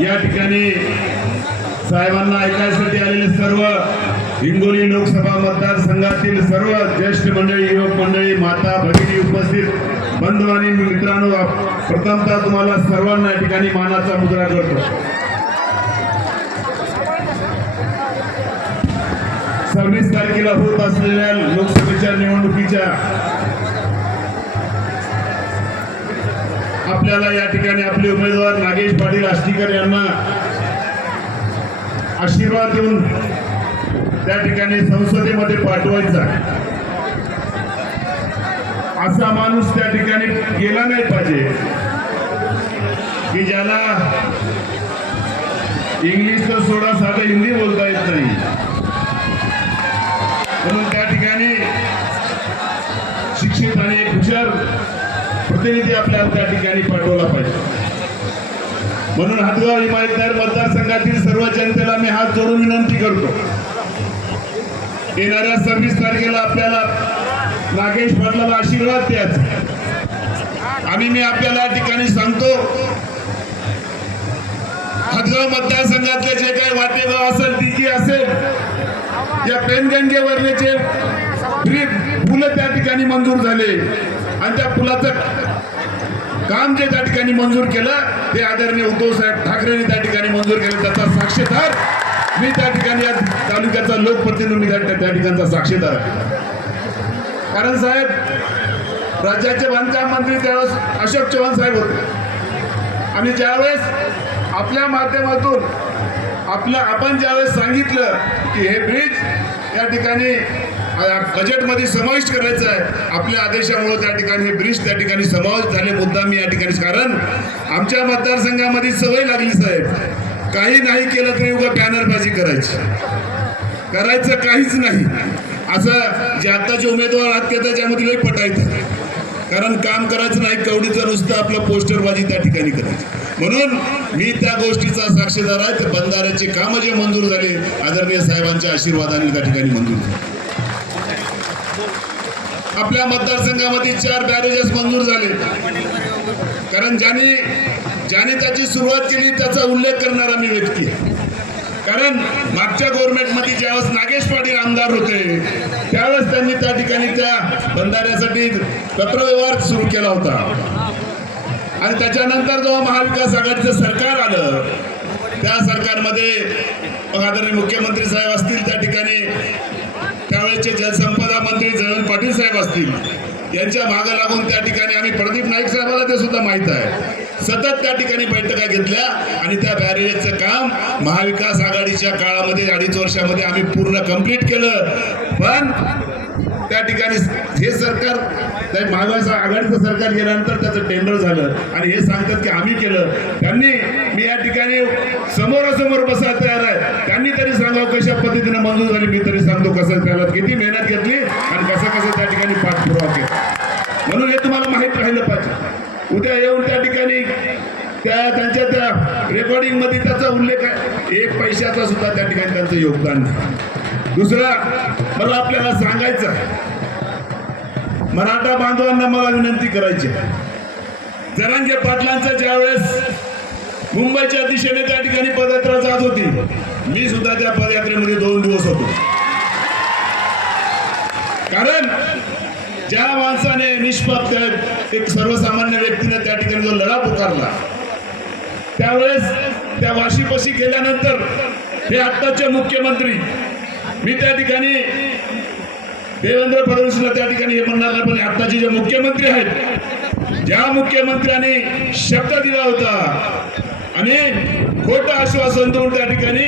या ठिकाणी साहेबांना ऐकायसाठी आलेले सर्व हिंगोली लोकसभा मतदारसंघातील सर्व ज्येष्ठ मंडळी युवक मंडळी माता भगिनी उपस्थित. बंधू आणि मित्रांनो प्रथमतः तुम्हाला सर्वांना या ठिकाणी मानाचा मुद्रा करतो सव्वीस तारखेला होत असलेल्या लोकसभेच्या निवडणुकीच्या आपल्याला या ठिकाणी आपले उमेदवार नागेश पाटील आष्टीकर यांना आशीर्वाद देऊन त्या ठिकाणी संसदेमध्ये पाठवायचा असा माणूस त्या ठिकाणी गेला नाही पाहिजे. की ज्याला इंग्लिश तर सोडा साधं हिंदी बोलता येत नाही. म्हणून त्या ठिकाणी शिक्षित आणि एक हुशार प्रतिनिधी आपल्याला त्या ठिकाणी पाठवला पाहिजे. म्हणून हातगाव हिमायतदार मतदारसंघातील सर्व जनतेला मी हात जोडून विनंती करतो. येणाऱ्या सव्वीस तारखेला आपल्याला नागेश पाटलाला आशीर्वाद द्यायचा आणि मी आपल्याला या ठिकाणी सांगतो हातगाव मतदारसंघातले जे काही वाटेगाव असेल दिघी असेल या पेनगंगेवरचे ट्रीप फुलं त्या ठिकाणी मंजूर झाले. आणि त्या पुलाचं काम जे त्या ठिकाणी मंजूर केलं ते आदरणीय उद्धव साहेब ठाकरेंनी त्या ठिकाणी मंजूर केलं त्याचा साक्षीदार मी त्या ठिकाणी या तालुक्याचा लोकप्रतिनिधी त्या त्या ठिकाणचा साक्षीदार कारण साहेब राज्याचे बांधकाम मंत्री त्यावेळेस अशोक चव्हाण साहेब होते. आणि ज्यावेळेस आपल्या माध्यमातून आपलं आपण ज्यावेळेस सांगितलं की हे ब्रिज या ठिकाणी बजेटमध्ये समाविष्ट करायचं आहे. आपल्या आदेशामुळे त्या ठिकाणी हे ब्रिज त्या ठिकाणी समावेश झाले मुद्दा मी या ठिकाणी कारण आमच्या मतदारसंघामध्ये सवय लागली साहेब. काही नाही केलं तरी उगा बॅनरबाजी करायची. करायचं काहीच नाही. असं जे आताचे उमेदवार आहात ते त्याच्यामध्ये लई पटायचं. कारण काम करायचं नाही कवडीचं नुसतं आपलं पोस्टरबाजी त्या ठिकाणी करायची. म्हणून मी त्या गोष्टीचा साक्षीदार आहे. ते बंधाऱ्याचे काम जे मंजूर झाले आदरणीय साहेबांच्या आशीर्वादाने त्या ठिकाणी मंजूर झाले. आपल्या मतदारसंघामध्ये चार बॅरेजेस मंजूर झाले. कारण ज्यांनी ज्याने त्याची सुरुवात केली त्याचा उल्लेख करणारा मी व्यक्ती. कारण मागच्या गव्हर्नमेंटमध्ये ज्यावेळेस नागेश पाटील आमदार होते त्यावेळेस त्यांनी त्या ठिकाणी त्या बंधाऱ्यासाठी पत्रव्यवहार सुरू केला होता. आणि त्याच्यानंतर जेव्हा महाविकास आघाडीचं सरकार आलं त्या सरकारमध्ये आदरणीय मुख्यमंत्री साहेब असतील त्या ठिकाणी त्यावेळेचे जलसंपदा मंत्री जयंत पाटील साहेब असतील यांच्या मागं लागून त्या ठिकाणी आम्ही प्रदीप नाईक साहेबाला ते सुद्धा माहीत आहे. सतत त्या ठिकाणी बैठका घेतल्या आणि त्या बॅरियरचं काम महाविकास आघाडीच्या काळामध्ये अडीच वर्षामध्ये आम्ही पूर्ण कंप्लीट केलं. पण त्या ठिकाणी हे सरकार महाविकास आघाडीचं सरकार गेल्यानंतर त्याचं टेंडर झालं आणि हे सांगतात की आम्ही केलं. त्यांनी मी या ठिकाणी समोरासमोर बसायला तयार आहे त्यांनी तरी सांगावं कशा पद्धतीने मंजूर झाली मी तरी सांगतो कसं त्याला किती मेहनत घेतली आणि कसं कसं त्या ठिकाणी पाठपुरावा केला. म्हणून हे तुम्हाला माहीत राहिलं पाहिजे. उद्या येऊन त्या ठिकाणी त्या त्यांच्या त्या रेकॉर्डिंगमध्ये त्याचा उल्लेख आहे. एक पैशाचा सुद्धा त्या ठिकाणी त्यांचं योगदान नाही. दुसरा मला आपल्याला सांगायचं आहे. मराठा बांधवांना मला विनंती करायची जरांगे पाटलांचं ज्यावेळेस मुंबईच्या दिशेने त्या ठिकाणी पदयात्रा जात होती. मी सुद्धा त्या पदयात्रेमध्ये दोन दिवस होतो. कारण ज्या माणसाने निष्पाप एक सर्वसामान्य व्यक्तीने त्या ठिकाणी जो लढा पुकारला त्यावेळेस त्या वाशीपाशी गेल्यानंतर हे आत्ताचे मुख्यमंत्री मी त्या ठिकाणी देवेंद्र फडणवीसला त्या ठिकाणी हे म्हणणार नाही पण आत्ताचे जे मुख्यमंत्री आहेत ज्या मुख्यमंत्र्यांनी शब्द दिला होता आणि खोट आश्वासन देऊन त्या ठिकाणी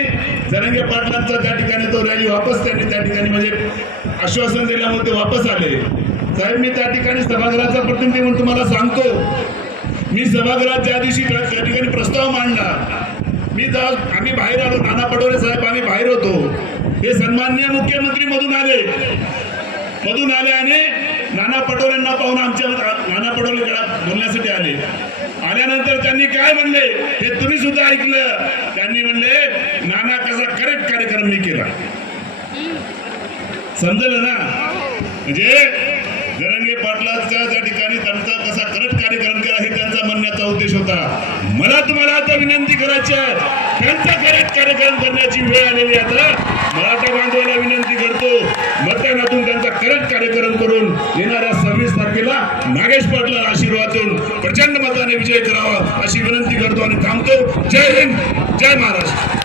जरंगे पाटलांचा त्या ठिकाणी तो रॅली वापस त्यांनी त्या ठिकाणी म्हणजे आश्वासन दिल्यामुळे ते वापस आले. साहेब मी त्या ठिकाणी सभागृहाचा प्रतिनिधी म्हणून तुम्हाला सांगतो. मी सभागृहात ज्या दिवशी त्या त्या ठिकाणी प्रस्ताव मांडला मी जा आम्ही बाहेर आलो. नाना पटोले साहेब आम्ही बाहेर होतो. हे सन्माननीय मुख्यमंत्री मधून आले. मधून आले आणि नाना पटोलेंना पाहून आमच्या नाना पटोले घरात बोलण्यासाठी आले. आल्यानंतर त्यांनी काय म्हणले? हे तुम्ही सुद्धा ऐकलं. त्यांनी म्हणले नाना कसा करेक्ट कार्यक्रम मी केला. समजलं ना? म्हणजे गरंगे पाटलाच्या त्या ठिकाणी त्यांचा कसा करेक्ट कार्यक्रम केला हे त्यांचा म्हणण्याचा उद्देश होता. मला तुम्हाला आता विनंती करायची आहे त्यांचा करेक्ट कार्यक्रम करण्याची वेळ आलेली आता. मराठा बांधवाला विनंती करतो मतदानातून त्यांचा करेक्ट कार्यक्रम करून येणाऱ्या सव्वीस तारखेला नागेश पाटला आशीर्वाद देऊन प्रचंड मताने विजय करावा अशी विनंती करतो आणि थांबतो. जय हिंद जय महाराष्ट्र.